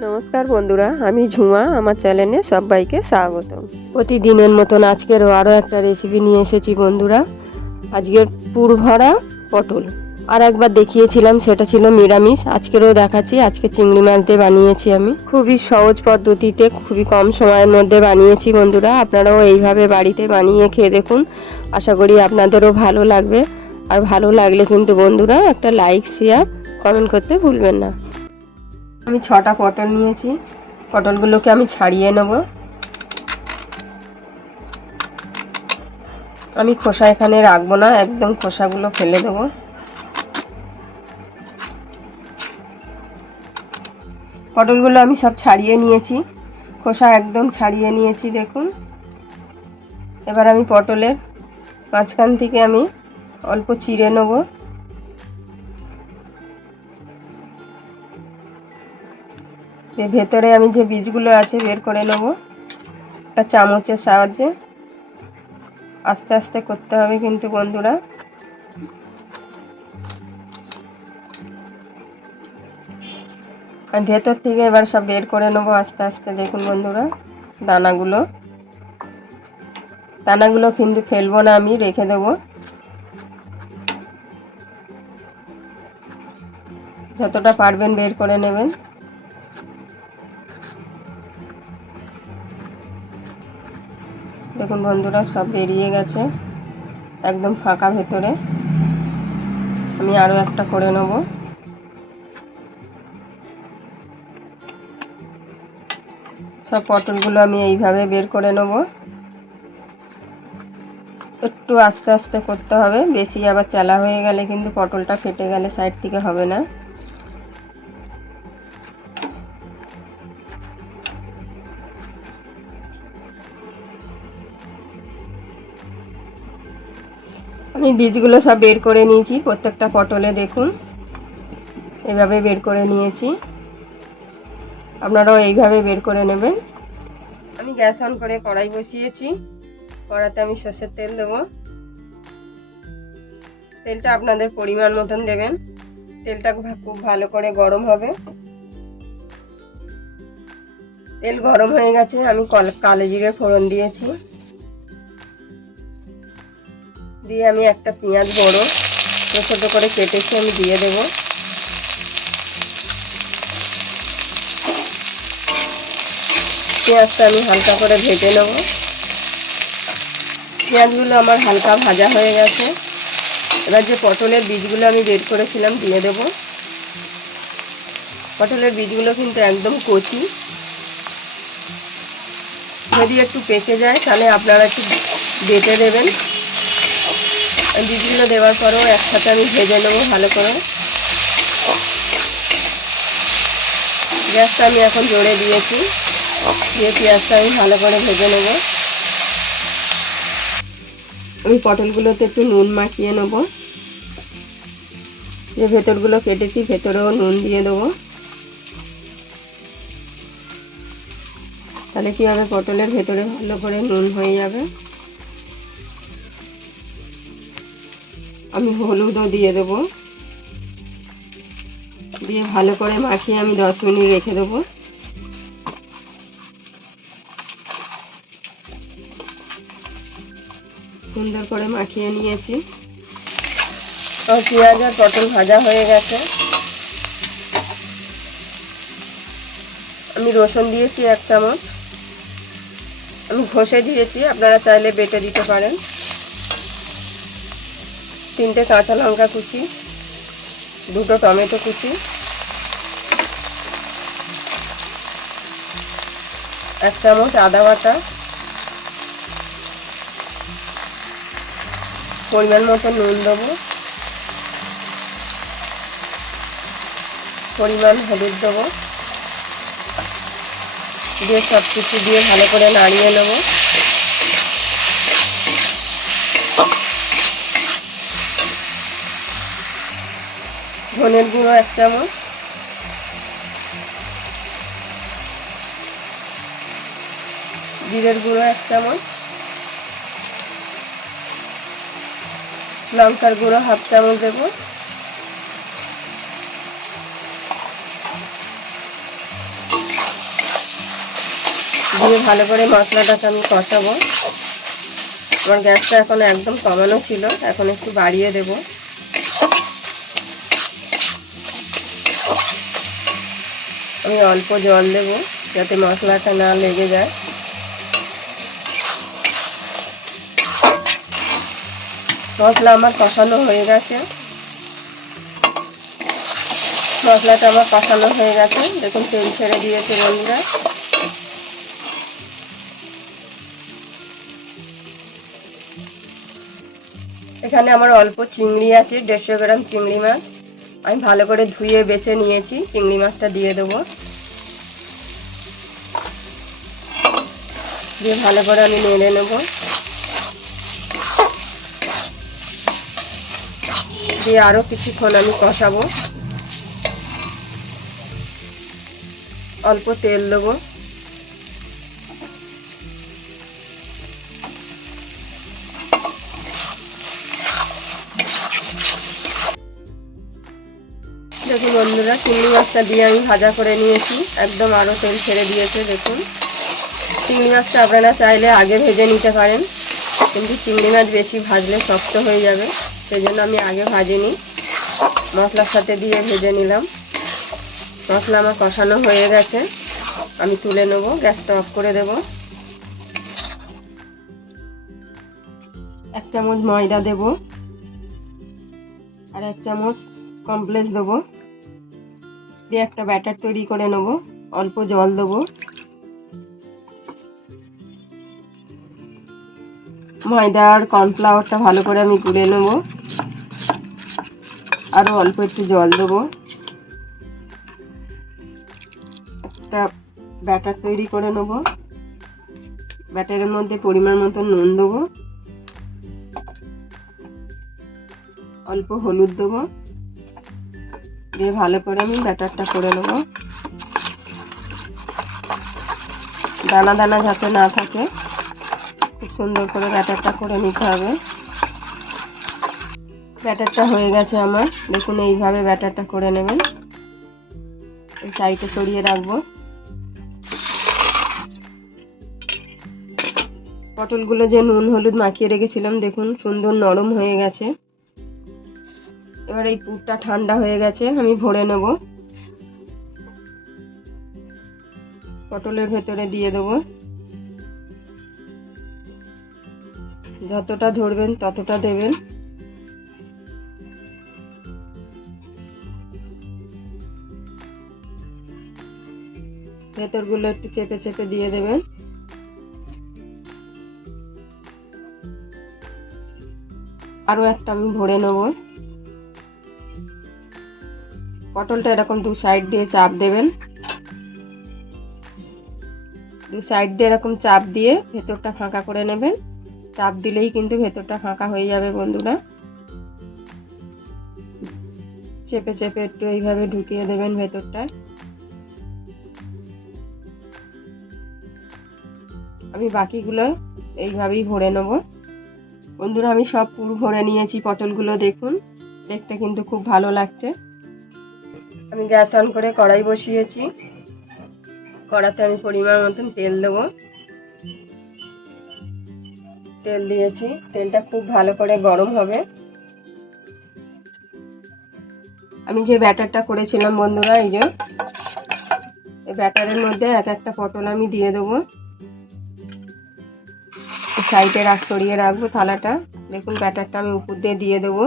নমস্কার বন্ধুরা, আমি ঝুমা, আমার চ্যানেলে সবাইকে স্বাগত। প্রতিদিনের মতন আজকেরও আরও একটা রেসিপি নিয়ে এসেছি বন্ধুরা। আজকের পুর ভরা পটল। আর একবার দেখিয়েছিলাম, সেটা ছিল নিরামিষ। আজকেরও দেখাচ্ছি, আজকে চিংড়ি মাছ দিয়ে বানিয়েছি আমি। খুবই সহজ পদ্ধতিতে, খুবই কম সময়ের মধ্যে বানিয়েছি বন্ধুরা। আপনারাও এইভাবে বাড়িতে বানিয়ে খেয়ে দেখুন। আশা করি আপনাদেরও ভালো লাগবে। আর ভালো লাগলে কিন্তু বন্ধুরা একটা লাইক শেয়ার কমেন্ট করতে ভুলবেন না। আমি ছটা পটল নিয়েছি। পটলগুলোকে আমি ছাড়িয়ে নেব। আমি খোসা এখানে রাখব না, একদম খোসাগুলো ফেলে দেবো। পটলগুলো আমি সব ছাড়িয়ে নিয়েছি। খোসা একদম ছাড়িয়ে নিয়েছি, দেখুন। এবার আমি পটলের মাঝখান থেকে আমি অল্প চিড়ে নেব। যে ভেতরে আমি যে বীজগুলো আছে বের করে নেব, একটা চামচের সাহায্যে। আস্তে আস্তে করতে হবে কিন্তু বন্ধুরা। ভেতর থেকে এবার সব বের করে নেব আস্তে আস্তে, দেখুন বন্ধুরা, দানাগুলো। দানাগুলো কিন্তু ফেলব না আমি, রেখে দেবো। যতটা পারবেন বের করে নেবেন। দেখুন বন্ধুরা, সব বেরিয়ে গেছে। একদম ফাঁকা ভেতরে। আমি আরও একটা করে নেব। সব পটলগুলো আমি এইভাবে বের করে নেব। একটু আস্তে আস্তে করতে হবে। বেশি আবার চালা হয়ে গেলে কিন্তু পটলটা ফেটে গেলে সাইড থেকে হবে না। আমি বীজগুলো সব বের করে নিয়েছি, প্রত্যেকটা পটলে দেখুন। এভাবে বের করে নিয়েছি। আপনারাও এইভাবে বের করে নেবেন। আমি গ্যাস অন করে কড়াই বসিয়েছি। কড়াতে আমি সর্ষের তেল দেব। তেলটা আপনাদের পরিমাণ মতন দেবেন। তেলটা খুব ভালো করে গরম হবে। তেল গরম হয়ে গেছে, আমি কালো জিরে ফোড়ন দিয়েছি। দিয়ে আমি একটা পেঁয়াজ বড় ছোটো ছোটো করে কেটেছি, আমি দিয়ে দেব। পেঁয়াজটা আমি হালকা করে ভেজে নেব। পেঁয়াজগুলো আমার হালকা ভাজা হয়ে গেছে। এবার যে পটলের বীজগুলো আমি বের করেছিলাম, দিয়ে দেব। পটলের বীজগুলো কিন্তু একদম কচি। যদি একটু পেকে যায়, তাহলে আপনারা একটু বেটে দেবেন। বীজগুলো দেওয়ার পরেও একসাথে আমি ভেজে নেব ভালো করে। গ্যাসটা আমি এখন জোরে দিয়েছি। দিয়ে পেঁয়াজটা আমি ভালো করে ভেজে নেব। আমি পটলগুলোতে একটু নুন মাখিয়ে নেব। যে ভেতরগুলো কেটেছি ভেতরেও নুন দিয়ে দেবো। তাহলে কী হবে? পটলের ভেতরে ভালো করে নুন হয়ে যাবে। আমি হলুদও দিয়ে দেব। দিয়ে ভালো করে মাখিয়ে আমি দশ মিনিট রেখে দেবো। সুন্দর করে মাখিয়ে নিয়েছি। আর পেঁয়াজ আর পটল ভাজা হয়ে গেছে। আমি রসুন দিয়েছি এক চামচ। আমি ঘষে দিয়েছি, আপনারা চাইলে বেটে দিতে পারেন। তিনটে কাঁচা লঙ্কা কুচি, দুটো টমেটো কুচি, এক চামচ আদা বাটা, পরিমাণ মতো নুন দেবো, পরিমাণ হলুদ দেবো, দিয়ে সব কিছু দিয়ে ভালো করে নাড়িয়ে নেব। ধনের গুঁড়ো এক চামচ। জিরের গুঁড়ো এক চামচ। লঙ্কার গুঁড়ো হাফ চামচ দেবো। দিয়ে ভালো করে মশলাটাকে আমি কষাবো। আমার গ্যাসটা এখন একদম কমানো ছিল, এখন একটু বাড়িয়ে দেব। আমি অল্প জল দেব, যাতে মশলাটা না লেগে যায়। মশলা আমার কষানো হয়ে গেছে। মশলাটা আমার কষানো হয়ে গেছে। দেখুন, তেল ছেড়ে দিয়েছে বন্ধুরা। এখানে আমার অল্প চিংড়ি আছে, দেড়শো গ্রাম চিংড়ি মাছ। আমি ভালো করে ধুয়ে বেছে নিয়েছি, চিংড়ি মাছটা দিয়ে দেবো। দিয়ে ভালো করে আমি নেড়ে নেব। দিয়ে আরও কিছুক্ষণ আমি কষাবো। অল্প তেল দেবো। চিংড়ি মাছটা দিয়ে আমি ভাজা করে নিয়েছি। একদম আরও তেল ছেড়ে দিয়েছে, দেখুন। চিংড়ি মাছটা আপনারা চাইলে আগে ভেজে নিতে পারেন। কিন্তু চিংড়ি মাছ বেশি ভাজলে শক্ত হয়ে যাবে। সেই জন্য আমি আগে ভাজিনি। মশলার সাথে দিয়ে ভেজে নিলাম। মশলা আমার কষানো হয়ে গেছে। আমি তুলে নেব, গ্যাসটা অফ করে দেব। এক চামচ ময়দা দেব। আর এক চামচ কমপ্লেক্স দেবো। দিয়ে একটা ব্যাটার তৈরি করে নেব, অল্প জল দেবো। ময়দা আর কর্নফ্লাওয়ারটা ভালো করে আমি গুলে নেব। আরও অল্প একটু জল দেবো। একটা ব্যাটার তৈরি করে নেব। ব্যাটারের মধ্যে পরিমাণ মতো নুন দেবো। অল্প হলুদ দেবো। দিয়ে ভালো করে আমি ব্যাটারটা করে নেব। দানা দানা যাতে না থাকে, খুব সুন্দর করে ব্যাটারটা করে নিতে হবে। ব্যাটারটা হয়ে গেছে আমার। দেখুন, এইভাবে ব্যাটারটা করে নেবেন। এই সাইডে সরিয়ে রাখব। পটলগুলো যে নুন, হলুদ মাখিয়ে রেখেছিলাম, দেখুন, সুন্দর নরম হয়ে গেছে। এবার এই পুরটা ঠান্ডা হয়ে গেছে, আমি ভরে নেব। পটলের ভেতরে দিয়ে দেবো। যতটা ধরবেন ততটা দেবেন। ভেতরগুলো একটু চেপে চেপে দিয়ে দেবেন। আরও একটা আমি ভরে নেব। পটলটা এরকম দু সাইড দিয়ে চাপ দেবেন। দু সাইড দিয়ে এরকম চাপ দিয়ে ভেতরটা ফাঁকা করে নেবেন। চাপ দিলেই কিন্তু ভেতরটা ফাঁকা হয়ে যাবে বন্ধুরা। চেপে চেপে একটু এইভাবে ঢুকিয়ে দেবেন ভেতরটা। আমি বাকিগুলো এইভাবেই ভরে নেব। বন্ধুরা, আমি সব পুরো ভরে নিয়েছি পটলগুলো, দেখুন। দেখতে কিন্তু খুব ভালো লাগছে। আমি গ্যাস অন করে কড়াই বসিয়েছি। কড়াতে আমি পরিমাণ মতন তেল দেবো। তেল দিয়েছি। তেলটা খুব ভালো করে গরম হবে। আমি যে ব্যাটারটা করেছিলাম বন্ধুরা, এই যে, এই ব্যাটারের মধ্যে এক একটা পটল আমি দিয়ে দেবো। সাইডে রাখ সরিয়ে রাখব থালাটা। দেখুন ব্যাটারটা আমি উপর দিয়ে দিয়ে দেবো।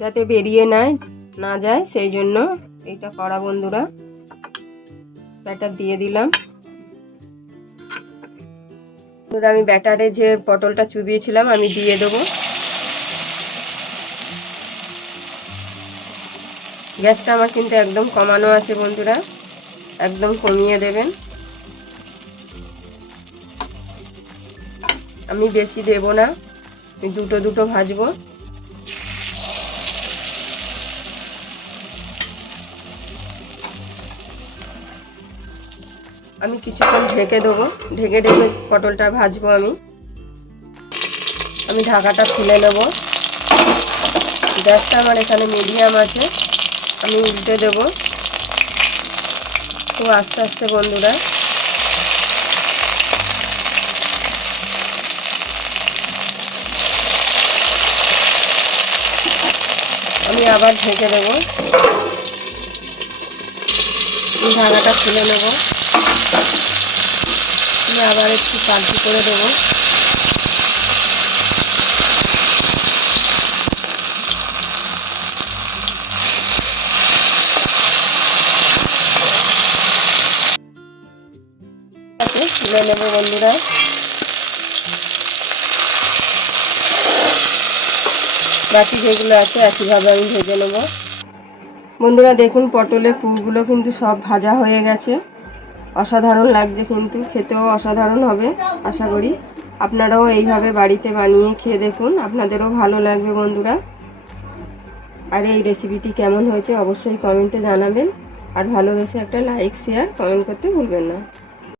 যাতে বেরিয়ে নেয় না যায়, সেই জন্য এইটা করা বন্ধুরা। ব্যাটার দিয়ে দিলাম। আমি ব্যাটারে যে পটলটা চুবিয়েছিলাম, আমি দিয়ে দেবো। গ্যাসটা আমার কিন্তু একদম কমানো আছে বন্ধুরা। একদম কমিয়ে দেবেন। আমি বেশি দেব না। দুটো দুটো ভাজবো। আমি কিছুক্ষণ ঢেকে দেবো। ঢেকে ঢেকে পটলটা ভাজবো আমি। আমি ঢাকাটা খুলে নেব। গ্যাসটা আমার এখানে মিডিয়াম আছে। আমি উল্টে দেব। খুব আস্তে আস্তে বন্ধুরা। আমি আবার ঢেকে দেবো। ঢাকাটা খুলে নেব। আমি আবার একটু পাল্টি করে দেবো। তুলে নেব বন্ধুরা। বাকি যেগুলো আছে একইভাবে আমি ভেজে নেব। বন্ধুরা দেখুন পটলের পুরগুলো কিন্তু সব ভাজা হয়ে গেছে। অসাধারণ লাগছে কিন্তু, খেতেও অসাধারণ হবে, আশা করি। আপনারাও এইভাবে বাড়িতে বানিয়ে খেয়ে দেখুন, আপনাদেরও ভালো লাগবে বন্ধুরা। আর এই রেসিপিটি কেমন হয়েছে অবশ্যই কমেন্টে জানাবেন। আর ভালোবেসে একটা লাইক শেয়ার কমেন্ট করতে ভুলবেন না।